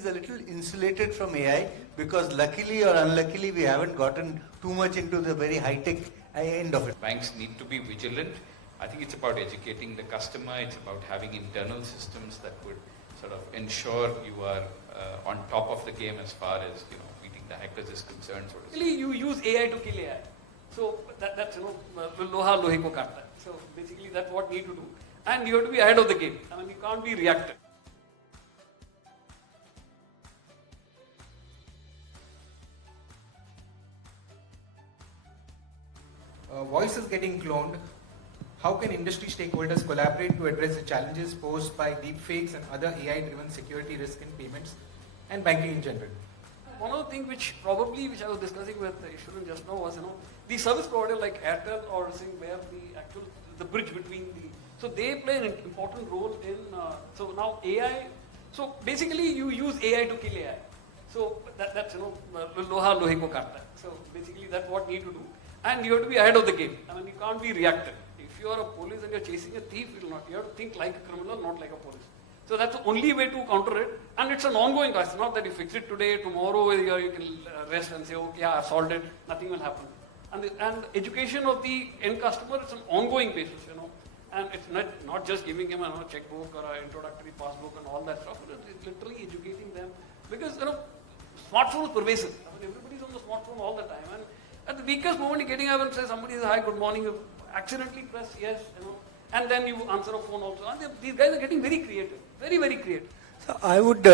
is a little insulated from AI because luckily or unluckily we haven't gotten too much into the very high-tech end of it. Banks need to be vigilant. I think it's about educating the customer. It's about having internal systems that would sort of ensure you are on top of the game as far as beating the hackers is concerned. So basically, you use AI to kill AI. So that's loha lohe ko katta. So basically, that's what you need to do, and you have to be ahead of the game. I mean, you can't be reactive. Voice is getting cloned. How can industry stakeholders collaborate to address the challenges posed by deepfakes and other AI-driven security risk in payments and banking in general? One of the things which I was discussing with Ishwaran just now was, the service provider like Airtel or saying where the bridge between so they play an important role in, so now AI, so basically you use AI to kill AI. So that's, loha lohe ko katta. So basically that's what you need to do. And you have to be ahead of the game. I mean, you can't be reactive. If you are a police and you're chasing a thief, you have to think like a criminal, not like a police. So that's the only way to counter it. And it's an ongoing process. Not that you fix it today, tomorrow you can rest and say, okay, I solved it, nothing will happen. And education of the end customer is an ongoing basis, And it's not just giving him a checkbook or an introductory passbook and all that stuff. It's literally educating them. Because, smartphone is pervasive. I mean, everybody's on the smartphone all the time. And at the weakest moment, you're getting up and say somebody says, hi, good morning, you accidentally press yes, and then you answer a phone also. And these guys are getting very creative, very, very creative. So I would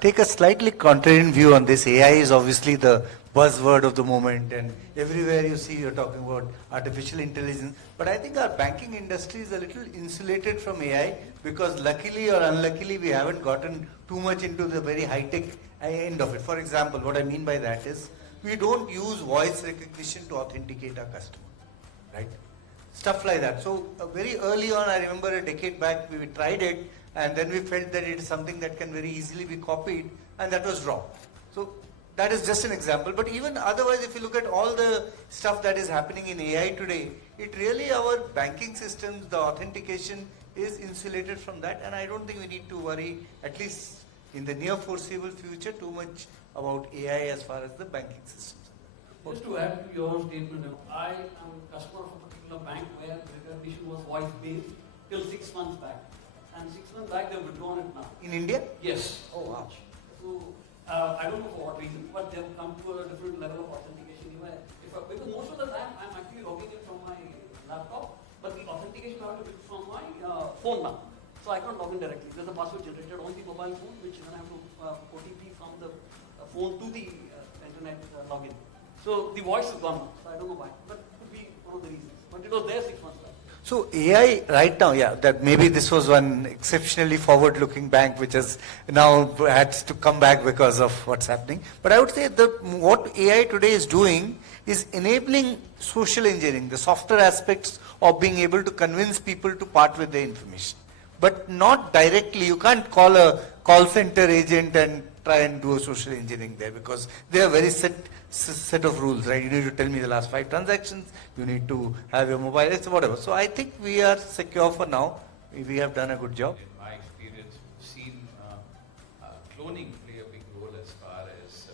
take a slightly contrarian view on this. AI is obviously the buzzword of the moment, and everywhere you see you're talking about artificial intelligence. But I think our banking industry is a little insulated from AI because luckily or unluckily we haven't gotten too much into the very high-tech end of it. For example, what I mean by that is we don't use voice recognition to authenticate our customer, right? Stuff like that. So very early on, I remember a decade back, we tried it, and then we felt that it is something that can very easily be copied, and that was wrong. So that is just an example. But even otherwise, if you look at all the stuff that is happening in AI today, it really, our banking systems, the authentication is insulated from that, and I don't think we need to worry, at least in the near foreseeable future, too much about AI as far as the banking systems. Just to add to your statement, I am a customer of a particular bank where recognition was voice-based till 6 months back. And 6 months back, they've withdrawn it now. In India? Yes. Oh, wow. So, I don't know for what reason, but they've come to a different level of authentication. Because most of the time, I'm actually logging in from my laptop, but the authentication I have to do from my phone now. So I can't log in directly. There's a password generated on the mobile phone, which then I have to OTP from the phone to the internet login. So the voice is gone now. So I don't know why, but it could be one of the reasons. But it was there 6 months back. So AI right now, that maybe this was one exceptionally forward-looking bank which has now had to come back because of what's happening. But I would say that what AI today is doing is enabling social engineering, the softer aspects of being able to convince people to part with their information. But not directly. You can't call a call center agent and try and do a social engineering there because they are very set of rules, right? You need to tell me the last 5 transactions, you need to have your mobile, it's whatever. So I think we are secure for now. We have done a good job. In my experience, we've seen cloning play a big role as far as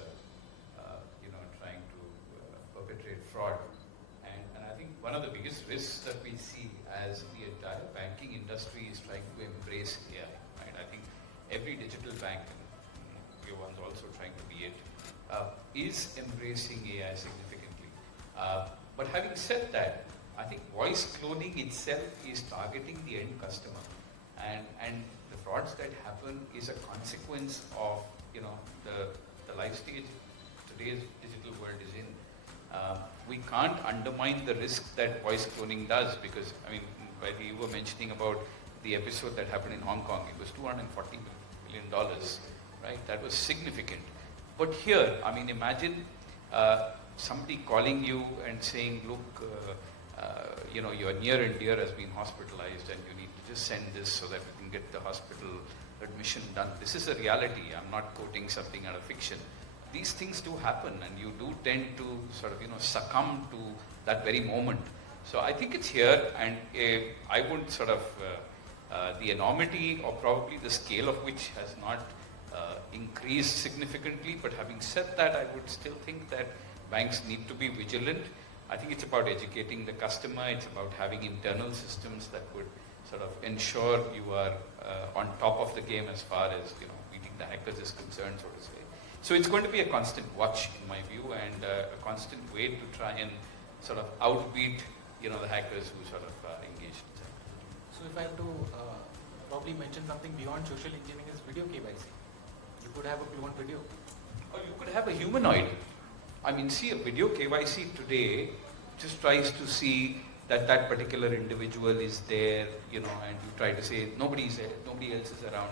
trying to perpetrate fraud. And I think one of the biggest risks that we see as the entire banking industry is trying to embrace AI. Right? I think every digital bank, your one's also trying to be it, is embracing AI significantly. But having said that, I think voice cloning itself is targeting the end customer, and the frauds that happen is a consequence of the life stage today's digital world is in. We can't undermine the risk that voice cloning does because, you were mentioning about the episode that happened in Hong Kong. It was $240 million, right? That was significant. But here, imagine somebody calling you and saying, look, your near and dear has been hospitalized and you need to just send this so that we can get the hospital admission done. This is a reality. I'm not quoting something out of fiction. These things do happen and you do tend to sort of, succumb to that very moment. So I think it's here, and I wouldn't sort of, the enormity or probably the scale of which has not increased significantly. But having said that, I would still think that banks need to be vigilant. I think it's about educating the customer. It's about having internal systems that would sort of ensure you are on top of the game as far as beating the hackers is concerned, so to say. So it's going to be a constant watch, in my view, and a constant way to try and sort of outbeat the hackers who sort of engage in that. So if I have to probably mention something beyond social engineering is video KYC. You could have a clone video. Or you could have a humanoid. I mean, see, a video KYC today just tries to see that that particular individual is there, and you try to say nobody else is around.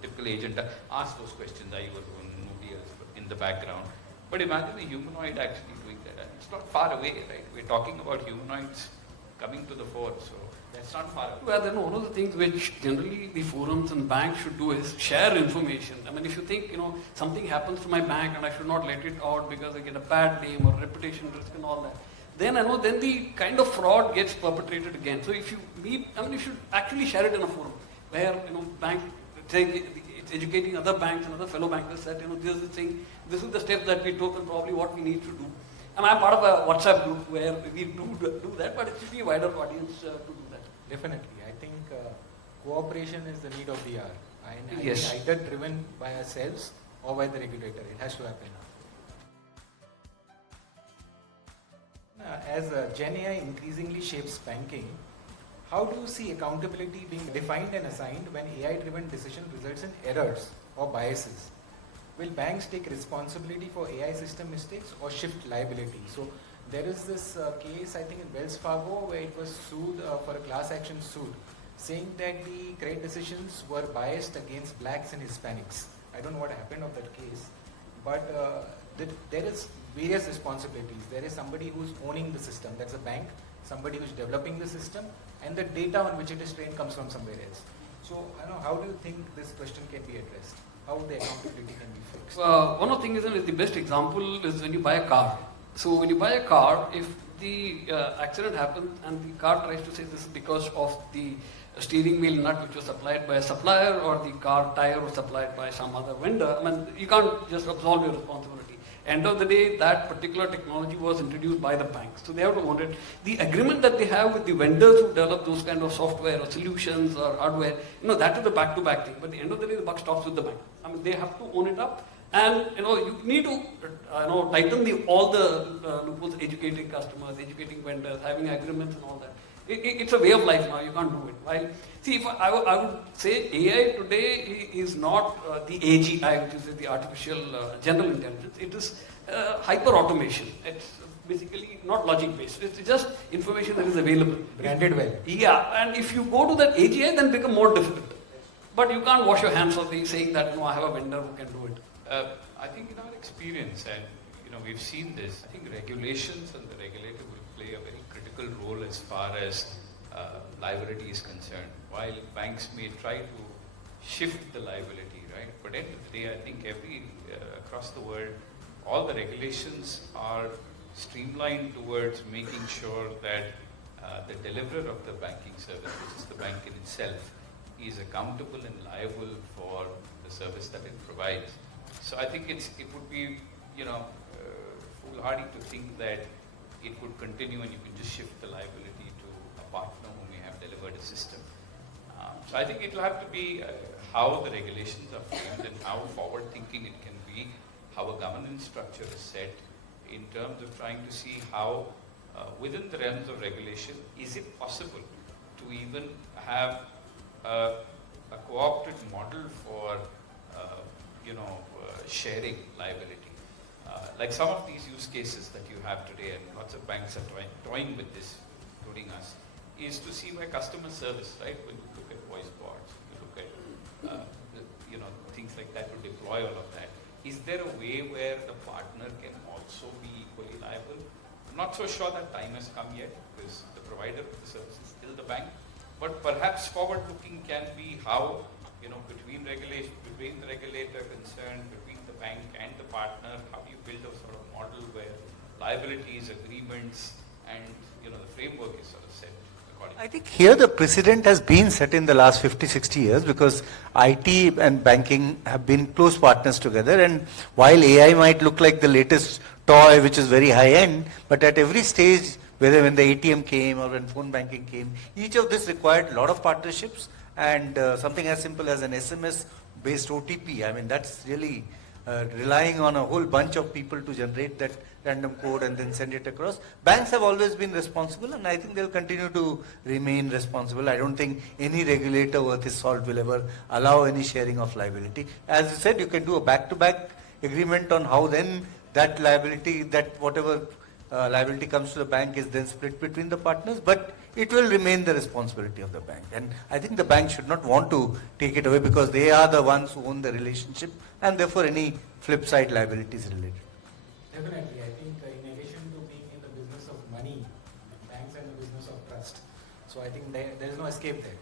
Typical agent asks those questions, are you alone? Nobody else in the background. But imagine a humanoid actually doing that. And it's not far away, right? We're talking about humanoids coming to the fore, so that's not far away. Well, then one of the things which generally the forums and banks should do is share information. I mean, if you think, something happens to my bank and I should not let it out because I get a bad name or reputation risk and all that, then then the kind of fraud gets perpetrated again. So if you you should actually share it in a forum where, bank, it's educating other banks and other fellow bankers that, this is the thing, this is the steps that we took and probably what we need to do. And I'm part of a WhatsApp group where we do that, but it should be a wider audience to do that. Definitely. I think cooperation is the need of the hour. And Yes. either driven by ourselves or by the regulator. It has to happen. As Gen AI increasingly shapes banking, how do you see accountability being defined and assigned when AI-driven decision results in errors or biases? Will banks take responsibility for AI system mistakes or shift liability? So there is this case, I think in Wells Fargo, where it was sued for a class action suit, saying that the credit decisions were biased against blacks and Hispanics. I don't know what happened of that case, but there is various responsibilities. There is somebody who's owning the system, that's a bank, somebody who's developing the system, and the data on which it is trained comes from somewhere else. So, how do you think this question can be addressed? How the accountability can be fixed? One of the things is the best example is when you buy a car. So when you buy a car, if the accident happens and the car tries to say this is because of the steering wheel nut which was supplied by a supplier or the car tire was supplied by some other vendor, you can't just absolve your responsibility. End of the day, that particular technology was introduced by the bank, so they have to own it. The agreement that they have with the vendors who develop those kind of software or solutions or hardware, that is the back-to-back thing. But at the end of the day, the buck stops with the bank. They have to own it up, and you need to tighten all the loopholes, educating customers, educating vendors, having agreements and all that. It's a way of life now. You can't do it. While if I would say AI today is not the AGI, which is the artificial general intelligence. It is hyper automation. It's basically not logic based. It's just information that is available. Branded well. Yeah, and if you go to that AGI, then become more difficult. But you can't wash your hands of saying that I have a vendor who can do it. I think in our experience, and we've seen this, I think regulations and the regulator will play a very critical role as far as liability is concerned. While banks may try to shift the liability, right? But at the end of the day, I think across the world, all the regulations are streamlined towards making sure that the deliverer of the banking service, which is the bank in itself, is accountable and liable for the service that it provides. So I think it would be foolhardy to think that it would continue and you can just shift the liability to a partner who may have delivered a system. So I think it will have to be how the regulations are framed and how forward-thinking it can be, how a governance structure is set in terms of trying to see how within the realms of regulation, is it possible to even have a co-opted model for sharing liability? Like some of these use cases that you have today, and lots of banks are toying with this, including us, is to see where customer service, right? When you look at voice bots, you look at things like that to deploy all of that. Is there a way where the partner can also be equally liable? I'm not so sure that time has come yet because the provider of the service is still the bank. But perhaps forward-looking can be how, between the regulator concerned, between the bank and the partner, how do you build a sort of model where liabilities, agreements, and the framework is sort of set accordingly. I think here the precedent has been set in the last 50, 60 years because IT and banking have been close partners together, and while AI might look like the latest toy which is very high end, but at every stage, whether when the ATM came or when phone banking came, each of this required a lot of partnerships, and something as simple as an SMS based OTP, I mean that's really relying on a whole bunch of people to generate that random code and then send it across. Banks have always been responsible, and I think they'll continue to remain responsible. I don't think any regulator worth his salt will ever allow any sharing of liability. As you said, you can do a back-to-back agreement on how then that liability, that whatever liability comes to the bank is then split between the partners, but it will remain the responsibility of the bank. And I think the bank should not want to take it away because they are the ones who own the relationship, and therefore any flip side liabilities related. Definitely, I think in addition to being in the business of money, banks are in the business of trust. So I think there is no escape there.